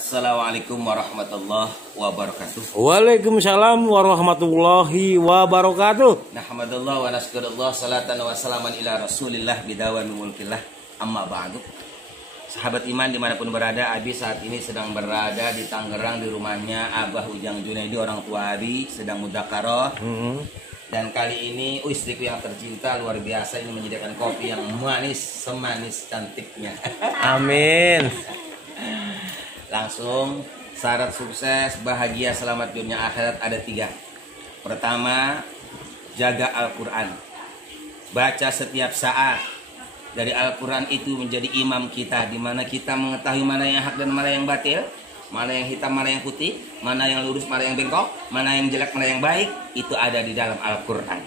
Assalamualaikum warahmatullahi wabarakatuh. Waalaikumsalam warahmatullahi wabarakatuh. Nahmadullah wa naskurullah salatan wa salaman ila rasulillah bidawan mulkillah amma ba'du. Sahabat iman dimanapun berada, Abi saat ini sedang berada di Tangerang di rumahnya Abah Ujang Junaidi, orang tua Abi sedang mudzakarah. Dan kali ini istriku yang tercinta luar biasa ini menyediakan kopi yang manis, semanis cantiknya. Amin. Langsung syarat sukses, bahagia, selamat dunia akhirat ada 3. Pertama, jaga Al-Quran. Baca setiap saat. Dari Al-Quran itu menjadi imam kita, di mana kita mengetahui mana yang hak dan mana yang batil, mana yang hitam, mana yang putih, mana yang lurus, mana yang bengkok, mana yang jelek, mana yang baik. Itu ada di dalam Al-Quran.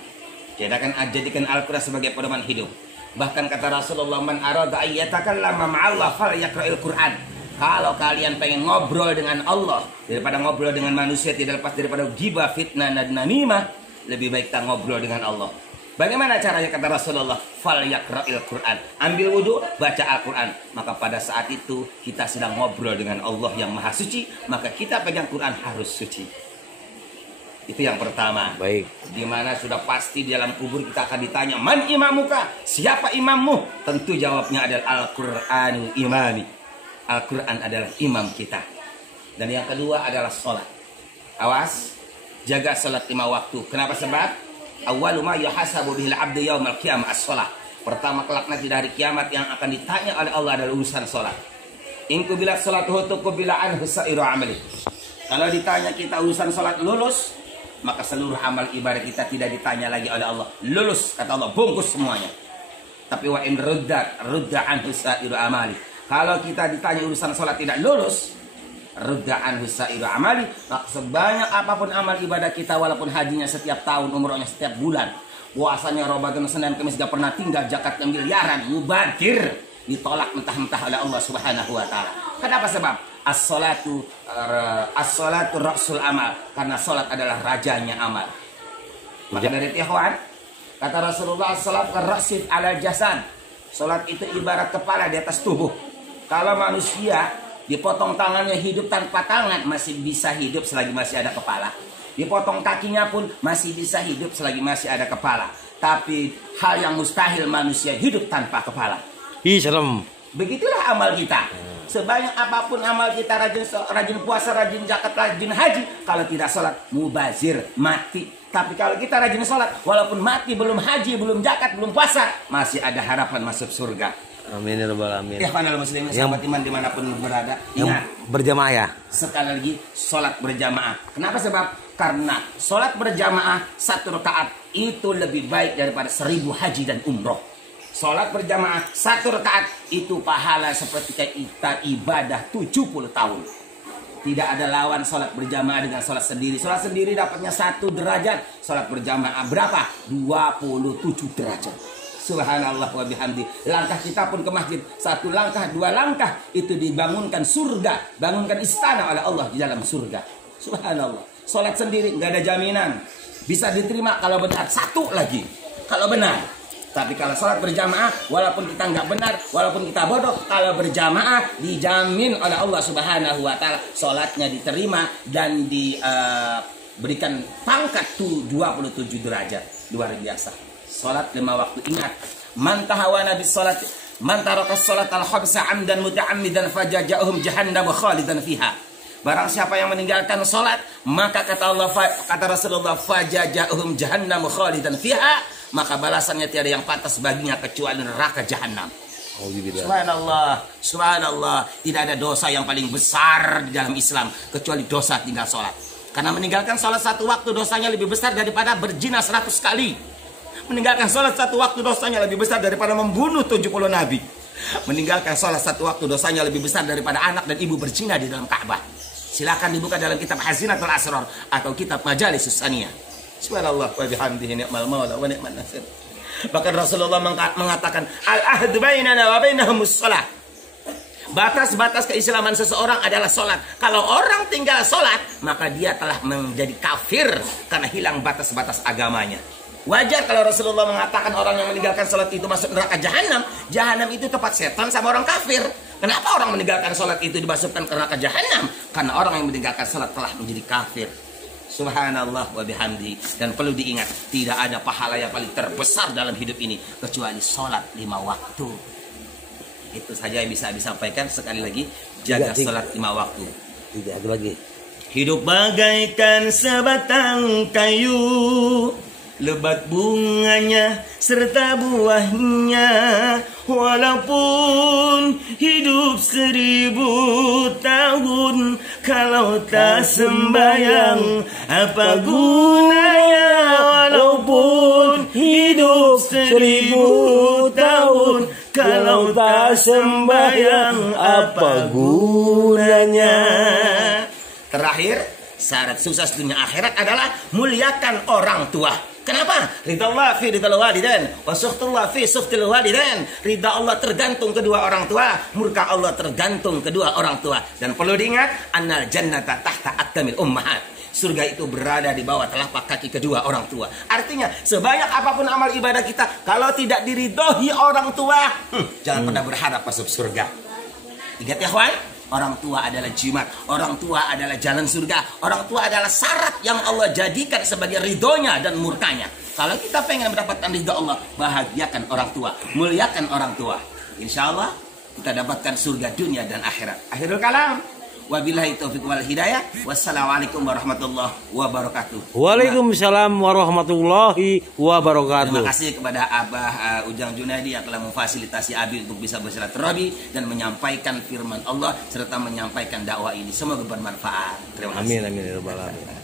Jadikan Al-Quran sebagai pedoman hidup. Bahkan kata Rasulullah, man arada ayyatakallama ma'allah falyaqra'il Quran. Kalau kalian pengen ngobrol dengan Allah daripada ngobrol dengan manusia, tidak lepas daripada ghibah, fitnah, dan namimah, lebih baik kita ngobrol dengan Allah. Bagaimana caranya kata Rasulullah? Falyaqra'il Quran. Ambil wudhu, baca Al-Quran. Maka pada saat itu kita sedang ngobrol dengan Allah yang maha suci. Maka kita pegang Quran harus suci. Itu yang pertama. Baik. Dimana sudah pasti di dalam kubur kita akan ditanya, man imamuka? Siapa imammu? Tentu jawabnya adalah Al-Quranu imami. Al-Quran adalah imam kita. Dan yang kedua adalah sholat. Awas, jaga sholat 5 waktu. Kenapa? Sebab awwalu ma yuhasabu bihil abdu yaumal qiyamah as-sholat. Pertama kelak nanti dari kiamat yang akan ditanya oleh Allah adalah urusan sholat. In qubilat sholatuhu tuqbila anhu sa'iru amali. Kalau ditanya kita urusan sholat lulus, maka seluruh amal ibadah kita tidak ditanya lagi oleh Allah. Lulus, kata Allah, bungkus semuanya. Tapi wa in rudda anhu sa'iru amali. Kalau kita ditanya urusan sholat tidak lulus, rudda'an husairu amali, maka sebanyak apapun amal ibadah kita, walaupun hajinya setiap tahun, umrohnya setiap bulan, puasanya Ramadan, Senin, Kamis gak pernah tinggal, zakatnya miliaran, mubadir, ditolak mentah-mentah oleh Allah Subhanahu wa taala. Kenapa? Sebab as-salatu ra'sul amal, karena salat adalah rajanya amal. Maka dari ikhwan, kata Rasulullah, as-salat ar-ra'sid ala jasad. Salat itu ibarat kepala di atas tubuh. Kalau manusia dipotong tangannya hidup tanpa tangan, masih bisa hidup selagi masih ada kepala. Dipotong kakinya pun masih bisa hidup selagi masih ada kepala. Tapi hal yang mustahil manusia hidup tanpa kepala. Serem. Begitulah amal kita. Sebanyak apapun amal kita, rajin puasa, rajin zakat, rajin haji, kalau tidak sholat, mubazir, mati. Tapi kalau kita rajin sholat, walaupun mati, belum haji, belum zakat, belum puasa, masih ada harapan masuk surga. Amin ya rabbal alamin. Ikhwanul muslimin, sahabat iman dimanapun berada, ingat, berjamaah ya. sekali lagi sholat berjamaah. Kenapa? Sebab karena sholat berjamaah 1 rakaat itu lebih baik daripada 1000 haji dan umroh. Sholat berjamaah 1 rakaat itu pahala seperti kita ibadah 70 tahun. Tidak ada lawan sholat berjamaah dengan sholat sendiri. Sholat sendiri dapatnya 1 derajat. Sholat berjamaah berapa? 27 derajat. Subhanallah wa bihamdi. Langkah kita pun ke masjid, 1 langkah, 2 langkah, itu dibangunkan surga, bangunkan istana oleh Allah di dalam surga. Subhanallah. Sholat sendiri nggak ada jaminan bisa diterima kalau benar, 1 lagi kalau benar. Tapi kalau sholat berjamaah, walaupun kita nggak benar, walaupun kita bodoh, kalau berjamaah dijamin oleh Allah Subhanahu wa taala sholatnya diterima dan diberikan pangkat 27 derajat. Luar biasa. Sholat 5 waktu. Ingat, man tahawana bis sholat, man taraka sholat al-khamsa amdan muta'ammidan fajaja'uhum jahannam khalidan fiha. Barang siapa yang meninggalkan sholat, maka kata Allah, kata Rasulullah, fajaja'uhum jahannam khalidan fiha, maka balasannya tiada yang pantas baginya kecuali neraka jahanam. Subhanallah, subhanallah. Tidak ada dosa yang paling besar di dalam Islam kecuali dosa tinggal sholat. Karena meninggalkan sholat 1 waktu dosanya lebih besar daripada berzina 100 kali. Meninggalkan sholat 1 waktu dosanya lebih besar daripada membunuh 70 nabi. Meninggalkan sholat 1 waktu dosanya lebih besar daripada anak dan ibu berzina di dalam Ka'bah. Silakan dibuka dalam kitab Hazinatul Asrar atau kitab Majalis Saniyah. Subhanallah wa bihamdihi ni'mal maula wa ni'man nasir. Bahkan Rasulullah mengatakan, al-ahdu bainana wa bainahumus shalah. Batas-batas keislaman seseorang adalah sholat. Kalau orang tinggal sholat, maka dia telah menjadi kafir karena hilang batas-batas agamanya. Wajar kalau Rasulullah mengatakan orang yang meninggalkan sholat itu masuk neraka jahanam. Jahanam itu tempat setan sama orang kafir. Kenapa orang meninggalkan sholat itu dimasukkan ke neraka jahanam? Karena orang yang meninggalkan sholat telah menjadi kafir. Subhanallah wa bihamdi. Dan perlu diingat, tidak ada pahala yang paling terbesar dalam hidup ini kecuali sholat 5 waktu. Itu saja yang bisa disampaikan. Sekali lagi, jaga sholat 5 waktu. Tidak ada lagi. Hidup bagaikan sebatang kayu, lebat bunganya serta buahnya. Walaupun hidup 1000 tahun, kalau tak sembayang apa gunanya. Walaupun hidup 1000 tahun, kalau tak sembayang apa gunanya. Terakhir, syarat sukses dunia akhirat adalah muliakan orang tua. Kenapa? Ridha Allah fi ridhal walidain wa sukhtullah fi sukhtil walidain. Ridha Allah tergantung kedua orang tua, murka Allah tergantung kedua orang tua. Dan perlu diingat, annal jannata tahta aqdamil ummahat. Surga itu berada di bawah telapak kaki kedua orang tua. Artinya, sebanyak apapun amal ibadah kita, kalau tidak diridhoi orang tua, jangan pernah berharap masuk surga. Ingat ya kawan, orang tua adalah jimat, orang tua adalah jalan surga, orang tua adalah syarat yang Allah jadikan sebagai ridhonya dan murkanya. Kalau kita pengen mendapatkan ridho Allah, bahagiakan orang tua, muliakan orang tua. Insya Allah kita dapatkan surga dunia dan akhirat. Akhirul kalam. Wabillahi taufiq wal hidayah. Wassalamualaikum warahmatullahi wabarakatuh. Waalaikumsalam warahmatullahi wabarakatuh. Terima kasih kepada Abah Ujang Junaidi yang telah memfasilitasi Abi untuk bisa bersilaturahmi dan menyampaikan firman Allah serta menyampaikan dakwah ini. Semoga bermanfaat. Terima kasih. Amin amin ya rabbal alamin.